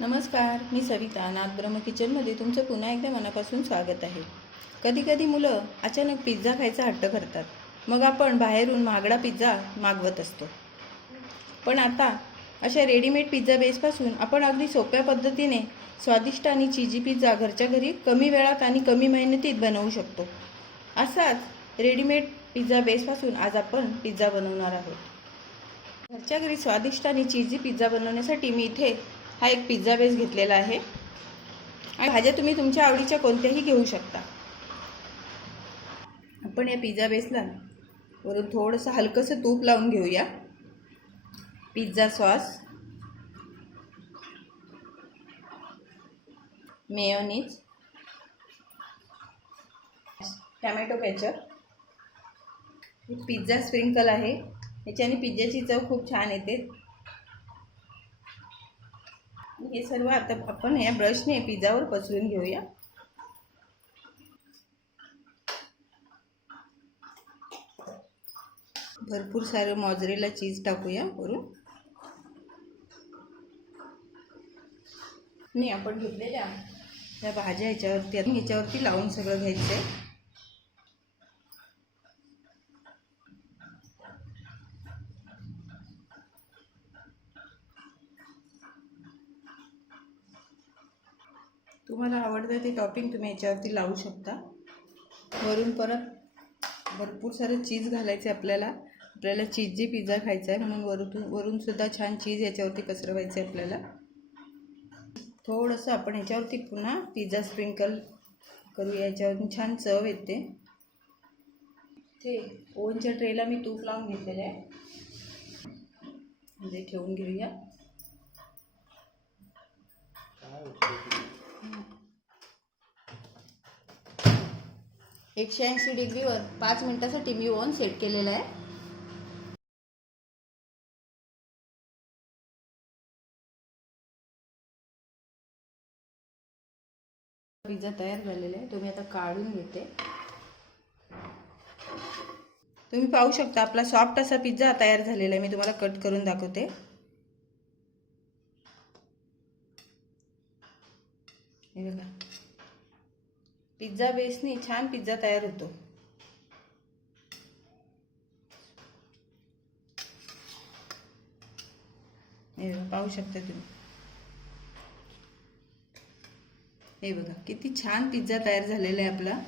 नमस्कार, मी सविता नाथ ब्रह्म किचनमध्ये तुमचं पुन्हा एकदा मनापासून स्वागत आहे. कधी कधी मुलं अचानक पिझ्झा खायचा हट्ट करतात. मग आपण बाहेरून महागडा पिझ्झा मागवत असतो. पण आता अशा रेडीमेड पिझ्झा बेसपासून आपण अगदी सोप्या पद्धतीने स्वादिष्ट आणि चीजी पिझ्झा घरच्या घरी कमी वेळात आणि कमी मेहनतीत बनवू शकतो. असाच रेडीमेड पिझ्झा बेसपासून आज आपण पिझ्झा बनवणार आहोत. घरच्या घरी स्वादिष्ट आणि चीजी पिझ्झा बनवण्यासाठी मी इथे हा एक पिझ्झा बेस घेतलेला आहे आणि भाज्या तुम्ही तुमच्या आवडीच्या कोणत्याही घेऊ शकता. आपण या पिझ्झा बेसला वरून थोडंसं हलकंसं तूप लावून घेऊया. Pizza sauce, mayonnaise, tomato ketchup, pizza sprinkle आहे. याच्याने पिझ्झाची चव खूप छान येते. हे सर्व आता आपण या ब्रशने पिझ्झावर पसरून घेऊया. भरपूर सारं मॉझरेला चीज टाकूया वरून. आणि आपण घेतलेल्या त्या भाज्या ह्याच्यावरती लावून सगळं घ्यायचं आहे. तुम्हाला आवडतं ते टॉपिंग तुम्ही याच्यावरती लावू शकता. वरून परत भरपूर सारं चीज घालायचं आहे. आपल्याला चीजी पिझ्झा खायचा आहे म्हणून वरून सुद्धा छान चीज याच्यावरती पसरवायचं आहे. आपल्याला थोडंसं आपण याच्यावरती पुन्हा पिझ्झा स्प्रिंकल करूया. याच्यावरून छान चव येते. ते ओव्हनच्या ट्रेला मी तूप लावून घेतलेलं आहे. म्हणजे ठेवून घेऊया. 180 डिग्रीवर 5 मिनिटासाठी मी ओव्हन सेट केलेला आहे. पिझ्झा तयार झालेला आहे. तो मी आता काढून घेते. तुम्ही पाहू शकता आपला सॉफ्ट असा पिझ्झा तयार झालेला आहे. मी तुम्हाला कट करून दाखवते. हे बघा, पिझ्झा बेसने छान पिझ्झा तयार होतो. हे पाहू शकता तुम्ही. हे बघा किती छान पिझ्झा तयार झालेला आहे आपला.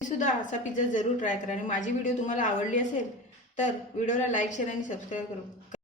सुद्धा असा पिझ्झा जरूर ट्राय करा. आणि माझी व्हिडिओ तुम्हाला आवडली असेल तर व्हिडिओला लाईक, शेअर आणि सबस्क्राईब करा.